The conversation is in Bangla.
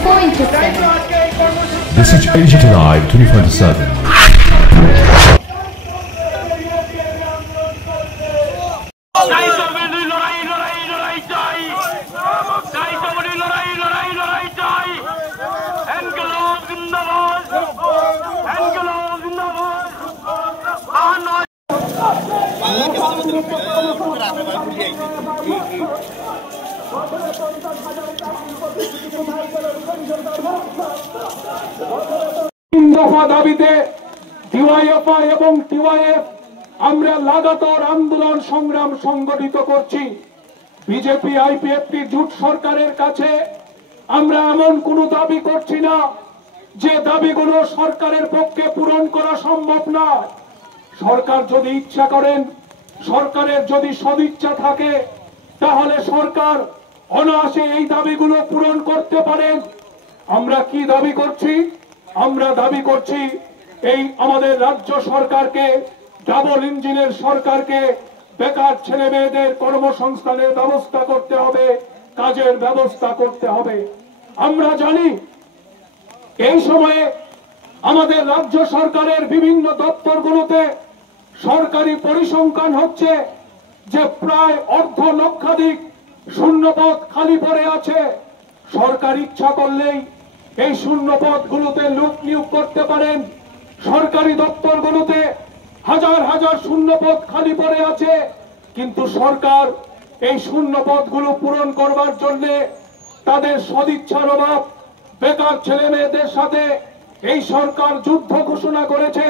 94.7. This is Agent Alive 24/7. দফা দাবিতে ডিওয়াইএফআই এবং টিওয়াইএফ আমরা লাগাতার আন্দোলন সংগ্রাম সংগঠিত করছি। বিজেপি আইপিএফটি জোট সরকারের কাছে আমরা এমন কোনো দাবি করছি না যে দাবিগুলো সরকারের পক্ষে পূরণ করা সম্ভব না। সরকার যদি ইচ্ছা করেন, সরকারের যদি সদিচ্ছা থাকে, তাহলে সরকার অনায়াসে এই দাবিগুলো পূরণ করতে পারেন। আমরা কি দাবি করছি? আমরা দাবি করছি এই আমাদের রাজ্য সরকারকে, ডাবল ইঞ্জিনের সরকারকে বেকার ছেলে মেয়েদের কর্মসংস্থানের ব্যবস্থা করতে হবে, কাজের ব্যবস্থা করতে হবে। আমরা জানি এই সময়ে আমাদের রাজ্য সরকারের বিভিন্ন দপ্তরগুলোতে সরকারি পরিসংখ্যান হচ্ছে যে প্রায় অর্ধলক্ষাধিক শূন্যপদ খালি পড়ে আছে। সরকার ইচ্ছা করলেই এই শূন্যপদগুলোতে লোক নিয়োগ করতে পারেন। সরকারি দপ্তরগুলোতে হাজার হাজার শূন্যপদ খালি পড়ে আছে, কিন্তু সরকার এই শূন্যপদগুলো পূরণ করবার জন্য তাদের সদিচ্ছার অভাব। বেকার ছেলে মেয়েদের সাথে এই সরকার যুদ্ধ ঘোষণা করেছে।